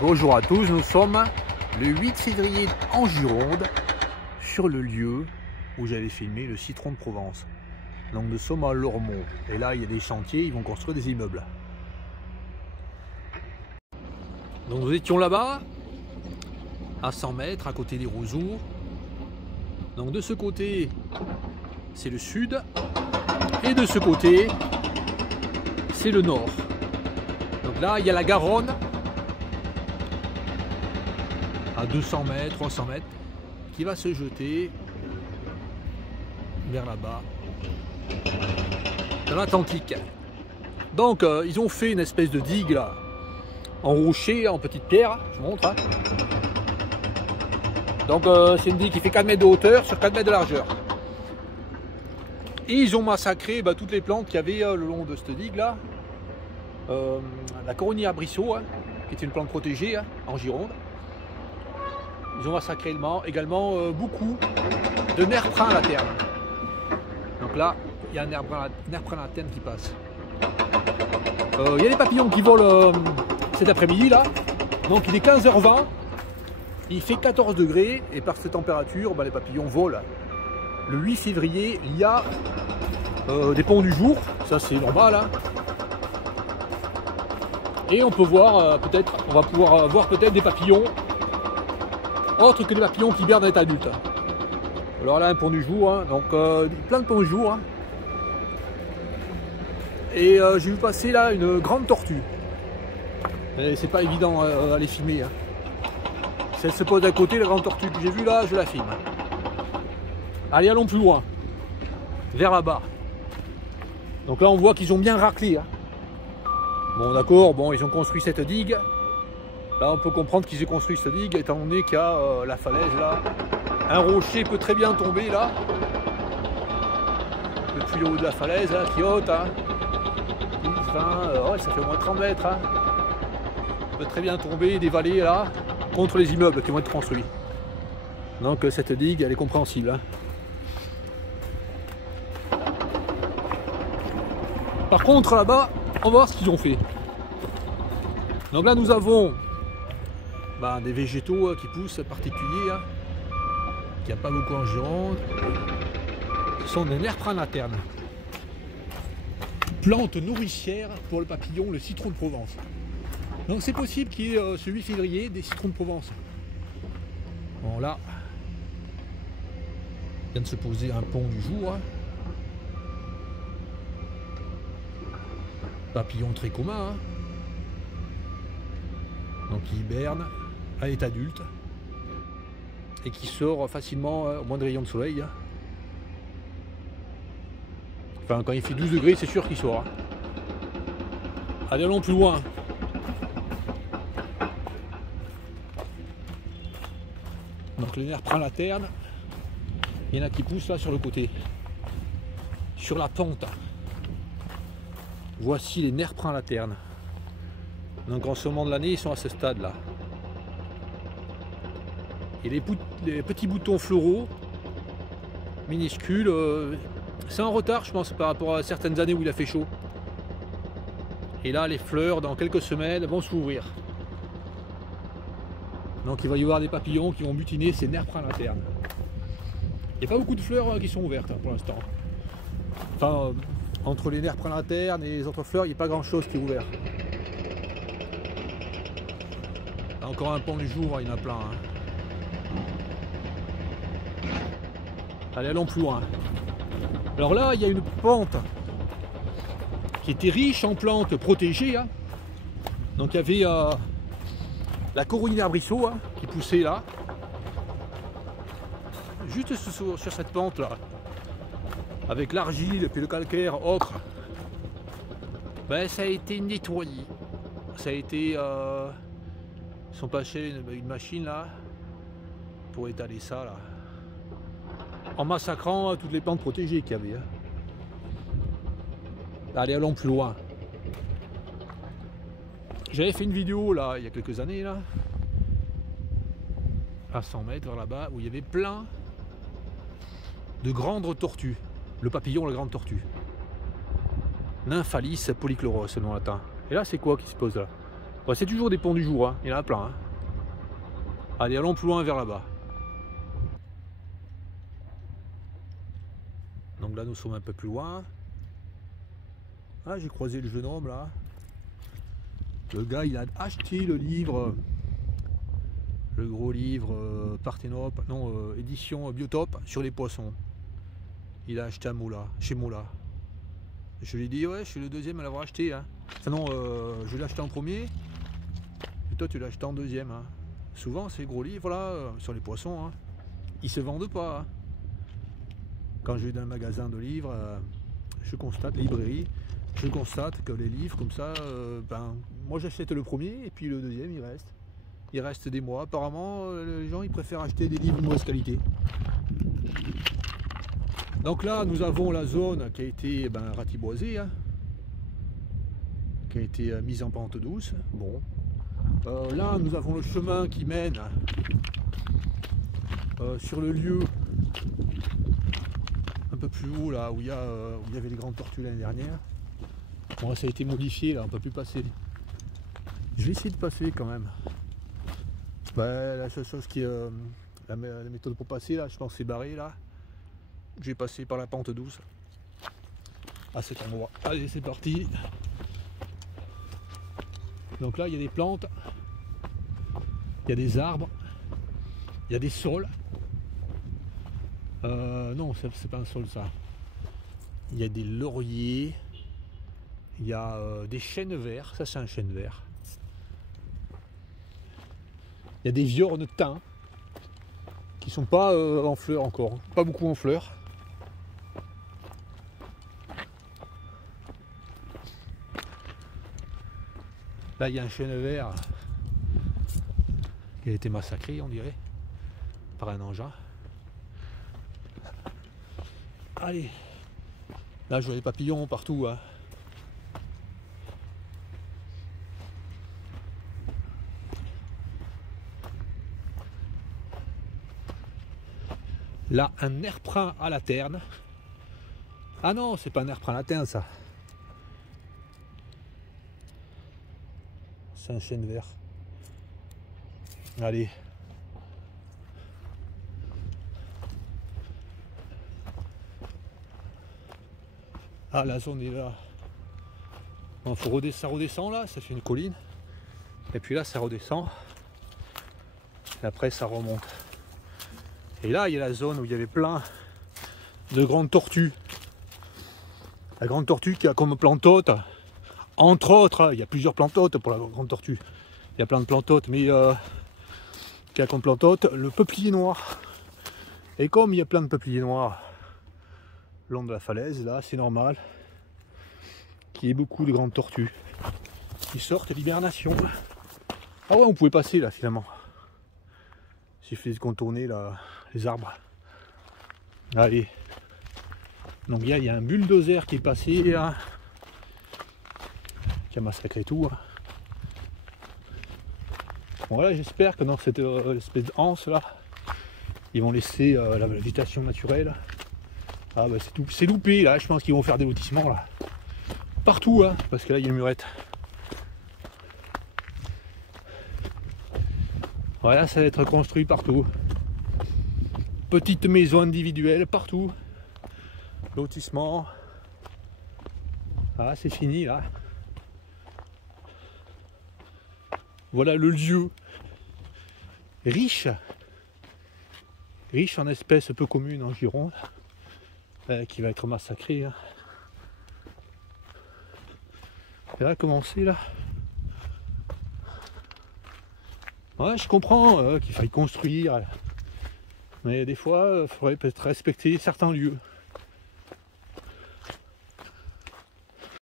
Bonjour à tous, nous sommes le 8 février en Gironde, sur le lieu où j'avais filmé le citron de Provence. Donc nous sommes à Lormont, et là il y a des chantiers, ils vont construire des immeubles. Donc nous étions là-bas, à 100 mètres, à côté des roseaux. Donc de ce côté, c'est le sud, et de ce côté, c'est le nord. Donc là, il y a la Garonne, à 200 mètres, 300 mètres, qui va se jeter vers là-bas, dans l'Atlantique. Donc, ils ont fait une espèce de digue là, en rocher, en petite pierre, je vous montre. Hein. Donc, c'est une digue qui fait 4 mètres de hauteur sur 4 mètres de largeur. Et ils ont massacré toutes les plantes qu'il y avait le long de cette digue là. La Coronie arbrisseau, hein, qui est une plante protégée hein, en Gironde. Ils ont massacré également beaucoup de nerfs prin à la terne. Donc là, il y a un nerf prin à la terne qui passe. Il y a des papillons qui volent cet après-midi là. Donc il est 15h20. Il fait 14 degrés et par cette température, les papillons volent. Le 8 février, il y a des ponts du jour. Ça c'est normal. Hein. Et on peut voir on va pouvoir voir peut-être des papillons autres que les papillons qui hibernent à l'état adulte. Alors là, un pont du jour, hein, donc plein de ponts du jour. Hein. Et j'ai vu passer là une grande tortue. Mais c'est pas évident à les filmer. Hein. Si elle se pose à côté, la grande tortue que j'ai vue là, je la filme. Allez, allons plus loin, vers là-bas. Donc là, on voit qu'ils ont bien raclé. Hein. Bon, d'accord, ils ont construit cette digue. Là, on peut comprendre qu'ils aient construit cette digue, étant donné qu'il y a la falaise là. Un rocher peut très bien tomber là. Depuis le haut de la falaise, là, qui est haute. Hein. 10, 20, ça fait au moins 30 mètres. Hein. Peut très bien tomber, dévaler là, contre les immeubles qui vont être construits. Donc cette digue, elle est compréhensible. Hein. Par contre, là-bas, on va voir ce qu'ils ont fait. Donc là, nous avons des végétaux qui poussent particuliers, hein, qu'il n'y a pas beaucoup en Gironde. Ce sont des nerfs prin à la terne. Plante nourricière pour le papillon, le citron de Provence. Donc c'est possible qu'il y ait ce 8 février des citrons de Provence. Bon là, il vient de se poser un pont du jour. Hein. Papillon très commun. Hein. Donc qui hiberne à l'état adulte et qui sort facilement au moins de rayons de soleil. Enfin, quand il fait 12 degrés, c'est sûr qu'il sort. Allez, allons plus loin. Donc les nerfs prin la terne. Il y en a qui poussent là sur le côté, sur la pente. Voici les nerfs prin la terne. Donc en ce moment de l'année, ils sont à ce stade là. Et les petits boutons floraux, minuscules, c'est en retard je pense par rapport à certaines années où il a fait chaud. Et là les fleurs dans quelques semaines vont s'ouvrir. Donc il va y avoir des papillons qui vont butiner ces nerfs prin la terne. Il n'y a pas beaucoup de fleurs qui sont ouvertes hein, pour l'instant. Enfin, entre les nerfs prin la terne et les autres fleurs, il n'y a pas grand chose qui est ouvert. Encore un pont du jour, il y en a plein. Hein. Allez, allons plus loin. Alors là, il y a une pente qui était riche en plantes protégées. Hein. Donc il y avait la Coronie arbrisseau hein, qui poussait là. Juste sur cette pente là. Avec l'argile et puis le calcaire ocre. Ça a été nettoyé. Ça a été... Ils sont passés une machine là pour étaler ça là, en massacrant toutes les plantes protégées qu'il y avait. Hein. Allez, allons plus loin. J'avais fait une vidéo là il y a quelques années là, à 100 mètres vers là-bas, où il y avait plein de grandes tortues. Le papillon, la grande tortue. Nymphalis polychloros, le nom latin. Et là, c'est quoi qui se pose là? Bon, c'est toujours des ponts du jour, hein. Il y en a plein. Hein. Allez, allons plus loin vers là-bas. Donc là, nous sommes un peu plus loin. Ah, j'ai croisé le jeune homme là. Le gars, il a acheté le livre, le gros livre Parthénope, non, édition Biotope sur les poissons. Il a acheté à Moula, chez Moula. Je lui ai dit, ouais, je suis le deuxième à l'avoir acheté. Hein. Enfin non, je l'ai acheté en premier. Et toi, tu l'as acheté en deuxième. Hein. Souvent, ces gros livres là, sur les poissons, hein, ils se vendent pas. Hein. Quand je vais dans un magasin de livres, je constate, librairie, je constate que les livres comme ça, ben, moi j'achète le premier et puis le deuxième il reste. Il reste des mois. Apparemment, les gens ils préfèrent acheter des livres de mauvaise qualité. Donc là, nous avons la zone qui a été ratiboisée, hein, qui a été mise en pente douce. Bon, là nous avons le chemin qui mène sur le lieu un peu plus haut là où il y avait les grandes tortues l'année dernière. Bon, ça a été modifié là, on peut plus passer. Je vais essayer de passer quand même. Ben, la seule chose qui la méthode pour passer là, je pense c'est barré là. J'ai passé par la pente douce à cet endroit. Allez, c'est parti. Donc là, il y a des plantes, il y a des arbres, il y a des saules. Non, c'est pas un saule ça. Il y a des lauriers, il y a des chênes verts. Ça, c'est un chêne vert. Il y a des viornes thym qui sont pas en fleurs encore, pas beaucoup en fleurs. Là, il y a un chêne vert qui a été massacré, on dirait, par un engin. Allez, là, je vois des papillons partout. Hein. Là, un herprin à la terne. Ah non, c'est pas un herprin à la terne, ça. C'est un chêne vert. Allez. Ah, la zone est là. Bon, ça redescend là, ça fait une colline. Et puis là, ça redescend. Et après, ça remonte. Et là, il y a la zone où il y avait plein de grandes tortues. La grande tortue qui a comme plante hôte, entre autres, il y a plusieurs plantes hôtes pour la grande tortue. Il y a plein de plantes hôtes, mais qui a comme plante hôte le peuplier noir. Et comme il y a plein de peupliers noirs le long de la falaise, là, c'est normal qu'il y ait beaucoup de grandes tortues qui sortent d'hibernation. Ah ouais, on pouvait passer là finalement. Il suffit de contourner là, les arbres. Allez. Donc il y a un bulldozer qui est passé là, qui a massacré tout. Bon voilà, j'espère que dans cette espèce de anse là, ils vont laisser la végétation naturelle. Ah bah c'est loupé là, je pense qu'ils vont faire des lotissements là. Partout hein, parce que là il y a une murette. Voilà, ça va être construit partout. Petites maisons individuelles partout. Lotissement. Ah, c'est fini là. Voilà le lieu riche en espèces peu communes en Gironde, qui va être massacré. Hein. Et là, comment c'est là? Ouais, je comprends qu'il faille construire, mais des fois, il faudrait peut-être respecter certains lieux.